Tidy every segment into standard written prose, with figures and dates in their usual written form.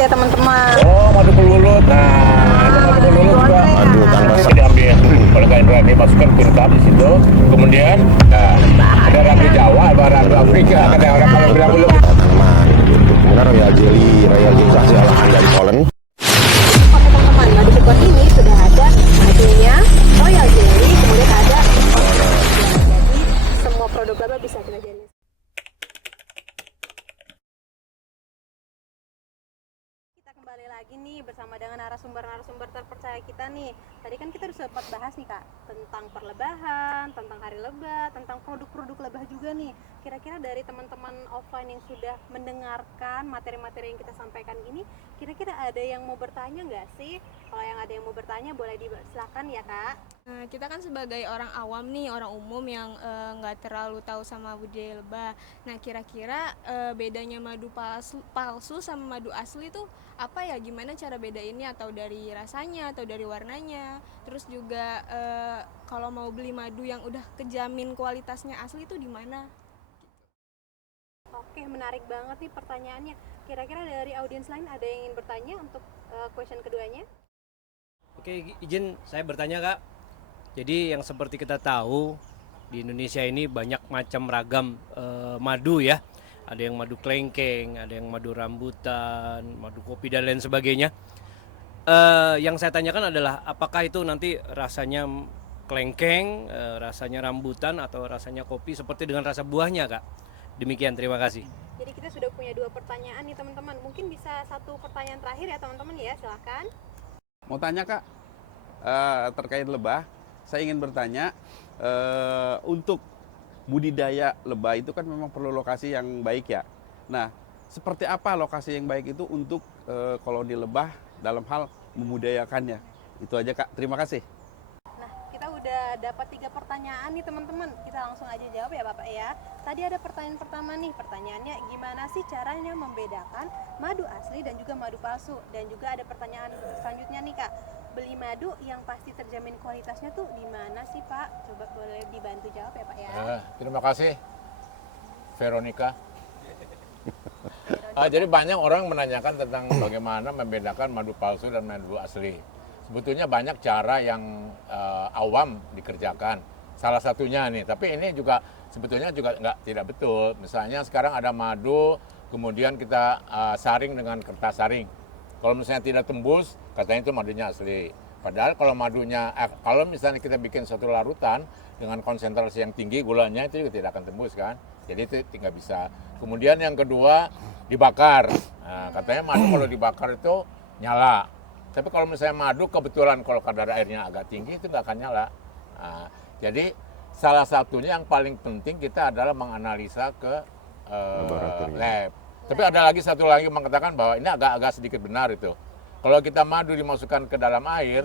Ya teman-teman. Oh, madu kelulut. Nah, itu madu kelulut juga. Madu tanpa Diambil oleh Kak Indra, dimasukkan ke cup di situ. Kemudian ada ragi Jawa, ada ragi Afrika. Ada orang kalau bilang belum. tanaman. Kemudian royal jelly itu hasil olahan dari pollen. Oke teman-teman, madu kekuat ini sudah ada madunya, royal jelly, kemudian ada jadi semua produk laba bisa kita jalin. Kita kembali lagi nih bersama dengan narasumber-narasumber terpercaya kita nih. Tadi kan kita udah sempat bahas nih Kak tentang perlebahan, tentang hari lebah, tentang produk-produk lebah juga nih. Kira-kira dari teman-teman offline yang sudah mendengarkan materi-materi yang kita sampaikan ini, kira-kira ada yang mau bertanya nggak sih? Kalau yang ada yang mau bertanya boleh silakan ya Kak. Nah, kita kan sebagai orang awam nih, orang umum yang nggak terlalu tahu sama budidaya lebah. Nah, kira-kira bedanya madu palsu sama madu asli tuh apa ya? Gimana cara bedainnya? Atau dari rasanya, atau dari warnanya? Terus juga kalau mau beli madu yang udah kejamin kualitasnya asli itu di mana? Oke, menarik banget nih pertanyaannya. Kira-kira dari audiens lain ada yang ingin bertanya untuk question keduanya? Oke, izin saya bertanya Kak. Jadi yang seperti kita tahu di Indonesia ini banyak macam ragam madu ya. Ada yang madu klengkeng, ada yang madu rambutan, madu kopi dan lain sebagainya. Yang saya tanyakan adalah apakah itu nanti rasanya klengkeng, rasanya rambutan atau rasanya kopi seperti dengan rasa buahnya Kak. Demikian, terima kasih. Jadi kita sudah punya 2 pertanyaan nih teman-teman. Mungkin bisa 1 pertanyaan terakhir ya teman-teman ya, silahkan. Mau tanya Kak, terkait lebah, saya ingin bertanya, untuk budidaya lebah itu kan memang perlu lokasi yang baik ya. Nah, seperti apa lokasi yang baik itu untuk kalau di lebah dalam hal membudayakannya? Itu aja Kak, terima kasih. Nah, kita udah dapat 3 pertanyaan nih teman-teman. Kita langsung aja jawab ya Bapak ya. Tadi ada pertanyaan pertama nih, pertanyaannya gimana sih caranya membedakan madu asli dan juga madu palsu? Dan juga ada pertanyaan selanjutnya nih Kak, beli madu yang pasti terjamin kualitasnya tuh di mana sih Pak? Coba boleh dibantu jawab ya Pak ya. Terima kasih, Veronica. Jadi banyak orang menanyakan tentang bagaimana membedakan madu palsu dan madu asli. Sebetulnya banyak cara yang awam dikerjakan. Salah satunya nih, tapi ini juga sebetulnya juga tidak betul. Misalnya sekarang ada madu, kemudian kita saring dengan kertas saring. Kalau misalnya tidak tembus, katanya itu madunya asli. Padahal kalau madunya, kalau misalnya kita bikin satu larutan dengan konsentrasi yang tinggi, gulanya itu juga tidak akan tembus kan. Jadi itu tidak bisa. Kemudian yang kedua, dibakar. Nah, katanya madu kalau dibakar itu nyala. Tapi kalau misalnya madu kebetulan kalau kadar airnya agak tinggi itu nggak akan nyala. Nah, jadi salah satunya yang paling penting kita adalah menganalisa ke lab. Tapi ada lagi satu lagi mengatakan bahwa ini agak sedikit benar itu. Kalau kita madu dimasukkan ke dalam air,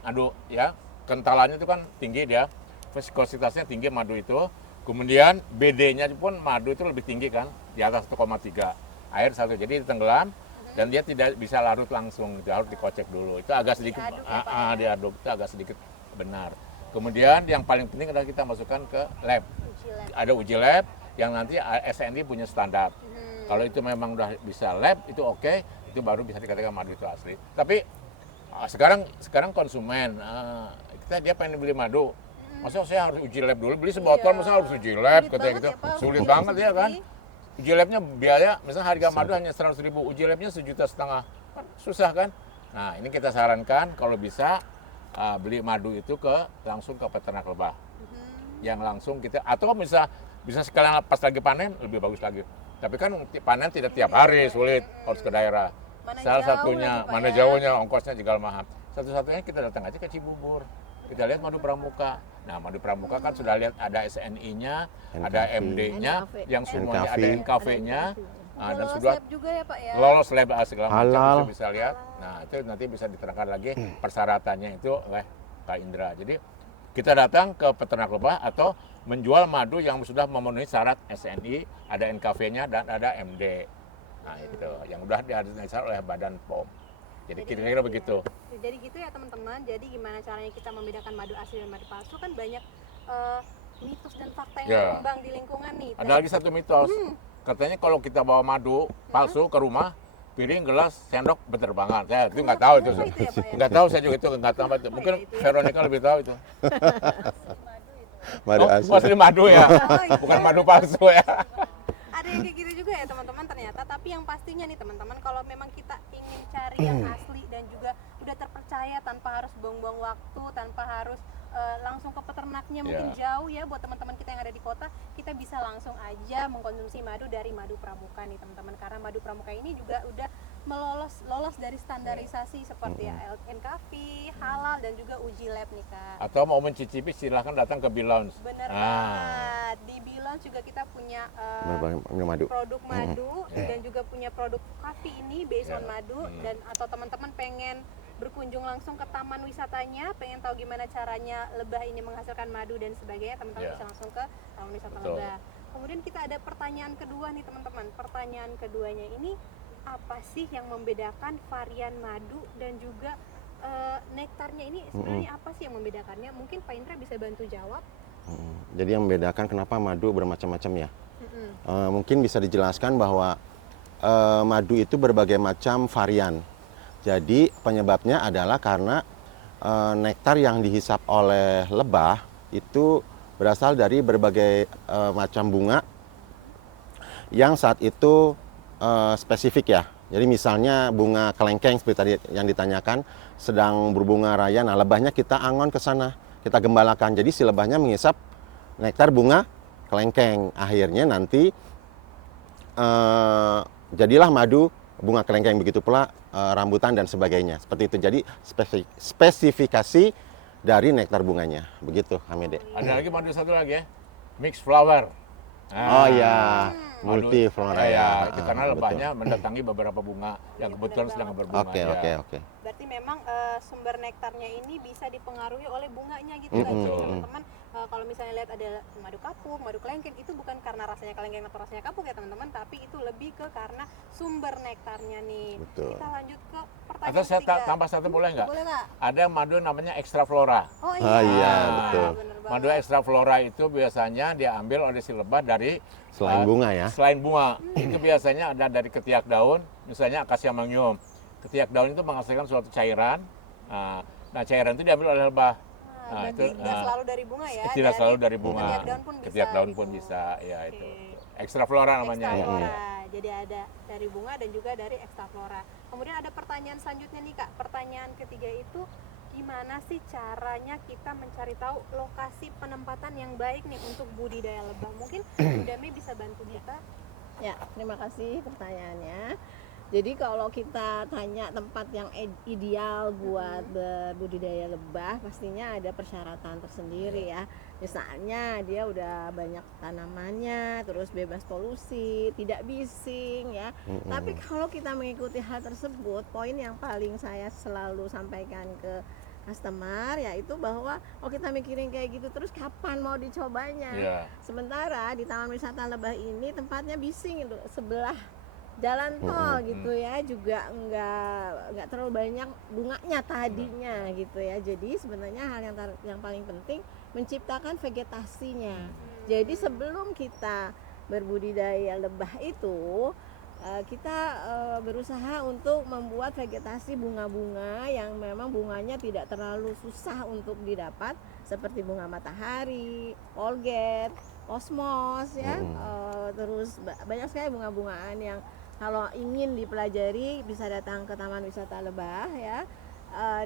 aduh ya kentalannya itu kan tinggi dia, viskositasnya tinggi madu itu. Kemudian BD-nya pun madu itu lebih tinggi kan, di atas 1,3. Air satu, jadi tenggelam dan dia tidak bisa larut langsung, harus dikocek dulu. Itu agak sedikit diaduk, itu agak sedikit benar. Kemudian yang paling penting adalah kita masukkan ke lab. Ada uji lab yang nanti SNI punya standar. Kalau itu memang udah bisa lab, itu oke, itu baru bisa dikatakan madu itu asli. Tapi sekarang konsumen, dia pengen beli madu. Masa saya harus uji lab dulu, beli sebotol, masa harus uji lab, katanya gitu. Sulit banget ya kan. Uji labnya biaya, misalnya harga madu hanya 100.000, uji labnya 1,5 juta. Susah kan? Nah ini kita sarankan kalau bisa beli madu itu langsung ke peternak lebah. Yang langsung kita, atau bisa sekalian pas lagi panen, lebih bagus lagi. Tapi kan panen tidak tiap hari, sulit, harus ke daerah. Salah satunya, mana jauhnya, ongkosnya juga mahal. Satu-satunya kita datang aja ke Cibubur. Kita lihat madu pramuka. Nah, madu pramuka kan sudah lihat ada SNI-nya, ada MD-nya, yang semuanya ada NKV-nya. Nah, dan sudah lab juga ya Pak ya. lolos lab segala macam Halal. bisa lihat. Nah, itu nanti bisa diterangkan lagi persyaratannya itu oleh Kak Indra. Jadi kita datang ke peternak lebah atau menjual madu yang sudah memenuhi syarat SNI, ada NKV-nya dan ada MD. Nah, itu yang sudah diadministrasi oleh Badan POM. Jadi kira-kira begitu. Jadi gitu ya teman-teman. Jadi gimana caranya kita membedakan madu asli dan madu palsu, kan banyak mitos dan fakta yang berkembang di lingkungan nih. Ada lagi satu mitos. Katanya kalau kita bawa madu palsu ke rumah, piring, gelas, sendok berterbangan. Saya itu nggak tahu itu. Oh, itu ya, Pak, ya? Nggak tahu saya juga itu nggak tahu apa itu. Mungkin itu ya. Veronica lebih tahu itu. Madu Oh, asli. asli madu ya, Oh, iya. bukan madu palsu ya. Ada yang kayak gitu juga ya teman-teman ternyata. Tapi yang pastinya nih teman-teman, kalau memang kita ingin cari yang asli dan juga udah terpercaya tanpa harus buang-buang waktu, tanpa harus langsung ke peternaknya, mungkin jauh ya buat teman-teman kita yang ada di kota, kita bisa langsung aja mengkonsumsi madu dari Madu Pramuka nih teman-teman. Karena Madu Pramuka ini juga udah lolos dari standarisasi seperti NKV, halal dan juga uji lab nih Kak. Atau mau mencicipi silahkan datang ke Bilounge. Bener Ah. banget. Di Bilounge juga kita punya Madu. produk madu dan juga punya produk coffee ini based on madu, dan atau teman-teman pengen berkunjung langsung ke taman wisatanya, pengen tahu gimana caranya lebah ini menghasilkan madu dan sebagainya, teman-teman bisa langsung ke taman wisata Betul. lebah. Kemudian kita ada pertanyaan kedua nih teman-teman. Pertanyaan keduanya ini, apa sih yang membedakan varian madu dan juga nektarnya ini sebenarnya apa sih yang membedakannya? Mungkin Pak Indra bisa bantu jawab. Jadi yang membedakan kenapa madu bermacam-macam ya. Mungkin bisa dijelaskan bahwa madu itu berbagai macam varian. Jadi penyebabnya adalah karena nektar yang dihisap oleh lebah itu berasal dari berbagai macam bunga yang saat itu spesifik ya. Jadi misalnya bunga kelengkeng seperti tadi yang ditanyakan sedang berbunga raya, nah lebahnya kita angon ke sana, kita gembalakan. Jadi si lebahnya menghisap nektar bunga kelengkeng. Akhirnya nanti jadilah madu bunga kelengkeng, begitu pula rambutan dan sebagainya. Seperti itu. Jadi spesifikasi dari nektar bunganya. Begitu, Hamide. Ada lagi madu satu lagi ya, mix flower. Oh iya, madu- multi flora ya, ya. karena Betul. lebahnya mendatangi beberapa bunga yang Iya, kebetulan benar sedang banget. berbunga. Oke, ya. oke, oke. Berarti memang sumber nektarnya ini bisa dipengaruhi oleh bunganya gitu kan. Mm-mm. Jadi teman-teman kalau misalnya lihat ada madu kapuk, madu kelengkeng, itu bukan karena rasanya kelengkeng atau rasanya kapuk ya teman-teman, tapi itu lebih ke karena sumber nektarnya nih. Betul. Kita lanjut ke pertanyaan Atau saya ketiga. tambah satu boleh nggak? Boleh nggak? Ada madu namanya extra flora. Oh Ah, iya, Ah, betul. bener Madu banget. extra flora itu biasanya diambil oleh si lebah dari Selain bunga ya. Selain bunga, itu biasanya ada dari ketiak daun, misalnya Acacia mangium. Ketiak daun itu menghasilkan suatu cairan. Nah, cairan itu diambil oleh lebah. Nah, Berarti nggak selalu dari bunga ya? Tidak selalu dari bunga. Ketiak daun pun bisa. Ketiak daun pun gitu. bisa, ya Oke. itu. Extra flora namanya. Extra ya. flora. Jadi ada dari bunga dan juga dari extra flora. Kemudian ada pertanyaan selanjutnya nih Kak. Pertanyaan ketiga itu, gimana sih caranya kita mencari tahu lokasi penempatan yang baik nih untuk budidaya lebah? Mungkin Bunda Mei bisa bantu kita. Ya, terima kasih pertanyaannya. Jadi kalau kita tanya tempat yang ideal buat berbudidaya lebah, pastinya ada persyaratan tersendiri ya. Misalnya dia udah banyak tanamannya, terus bebas polusi, tidak bising ya. Tapi kalau kita mengikuti hal tersebut, poin yang paling saya selalu sampaikan ke customer yaitu bahwa kita mikirin kayak gitu terus kapan mau dicobanya. Iya. Sementara di Taman Wisata Lebah ini tempatnya bising itu sebelah jalan tol gitu ya, juga nggak terlalu banyak bunganya tadinya gitu ya. Jadi sebenarnya hal yang paling penting menciptakan vegetasinya. Jadi sebelum kita berbudidaya lebah itu kita berusaha untuk membuat vegetasi bunga-bunga yang memang bunganya tidak terlalu susah untuk didapat, seperti bunga matahari, polget, kosmos ya. Terus banyak sekali bunga-bungaan yang kalau ingin dipelajari bisa datang ke Taman Wisata Lebah ya.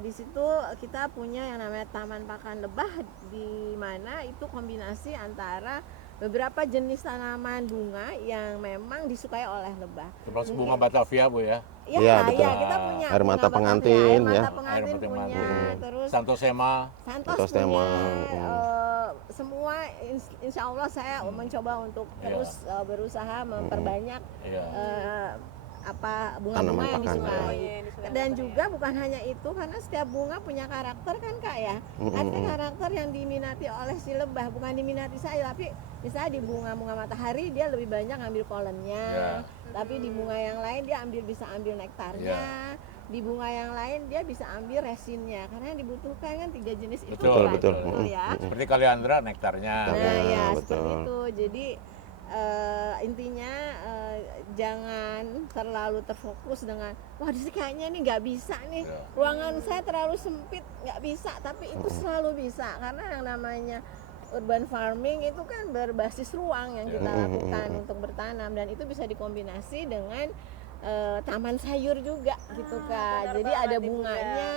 Di situ kita punya yang namanya Taman Pakan Lebah, di mana itu kombinasi antara beberapa jenis tanaman bunga yang memang disukai oleh lebah. Termasuk bunga Batavia, Bu ya. Ya, Iya, ya, betul. kita punya Air mata bunga pengantin, Batavia, air ya. mata Air pengantin mata punya, pengantin. terus Santosema. Santos Santostema, punya, semua insya Allah saya mencoba untuk terus berusaha memperbanyak Iya. bunga-bunga Tanaman yang pakan, disukai. ya. Dan juga bukan hanya itu, karena setiap bunga punya karakter kan Kak ya. Ada karakter yang diminati oleh si lebah, bukan diminati saya, tapi misalnya di bunga-bunga matahari dia lebih banyak ngambil polennya. Ya. Tapi di bunga yang lain dia bisa ambil nektarnya. Di bunga yang lain dia bisa ambil resinnya, karena yang dibutuhkan kan 3 jenis itu Betul, Pak. betul. Ya. Seperti kaliandra nektarnya. Nah Nah, ya betul. seperti itu. Jadi intinya jangan terlalu terfokus dengan wah di sini kayaknya ini nggak bisa nih, ruangan saya terlalu sempit nggak bisa, tapi itu selalu bisa karena yang namanya urban farming itu kan berbasis ruang yang kita lakukan untuk bertanam, dan itu bisa dikombinasi dengan taman sayur juga gitu Kak. benar Jadi banget ada Ibu ya. bunganya,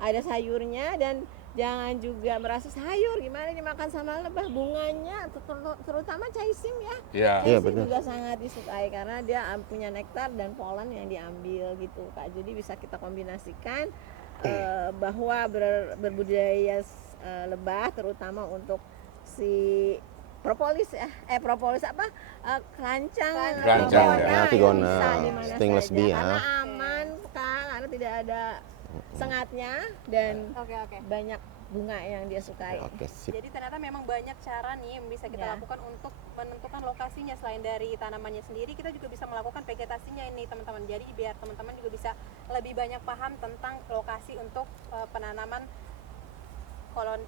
ada sayurnya, dan jangan juga merasa sayur gimana dimakan sama lebah, bunganya terutama caissim ya. Iya. Iya, Caissim betul. juga sangat disukai karena dia punya nektar dan polen yang diambil gitu Kak. Jadi bisa kita kombinasikan bahwa berbudidaya lebah terutama untuk si propolis propolis apa kelancang Kelancang, ya. itu Tigona, bisa di mana stingless saja bee ya. karena aman Kak, karena tidak ada sengatnya dan Oke, oke. banyak bunga yang dia sukai. Oke, sip. Jadi ternyata memang banyak cara nih yang bisa kita Ya. lakukan untuk menentukan lokasinya. Selain dari tanamannya sendiri, kita juga bisa melakukan vegetasinya ini teman-teman. Jadi biar teman-teman juga bisa lebih banyak paham tentang lokasi untuk penanaman pakan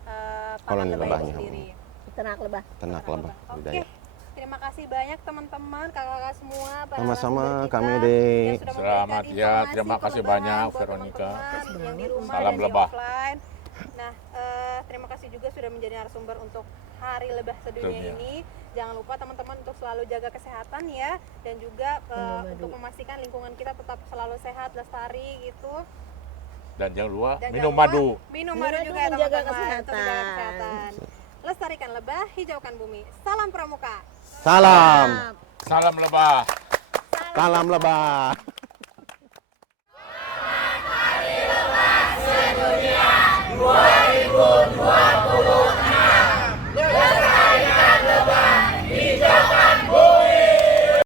Koloni lebah itu lebahnya. sendiri. Ternak lebah. Ternak lebah Oke, budidaya. terima kasih banyak teman-teman, kakak-kakak semua, para Sama-sama, narasumber kita kami, yang Dek. sudah Selamat, memberikan ya, informasi terima kasih perlebahan banyak, buat Veronica. teman-teman yang di rumah Salam dan di lebah. offline. Nah, terima kasih juga sudah menjadi narasumber untuk Hari Lebah Sedunia Sedunia. ini. Jangan lupa teman-teman untuk selalu jaga kesehatan ya, dan juga untuk memastikan lingkungan kita tetap selalu sehat, lestari gitu. Dan jangan lupa Dan minum jangan lupa madu. Minum Minum madu madu juga ya menjaga teman-teman. Untuk menjaga kesehatan. kesehatan. Lestarikan lebah, hijaukan bumi. Salam Pramuka. Salam. Salam lebah. Salam lebah. Sedunia 2020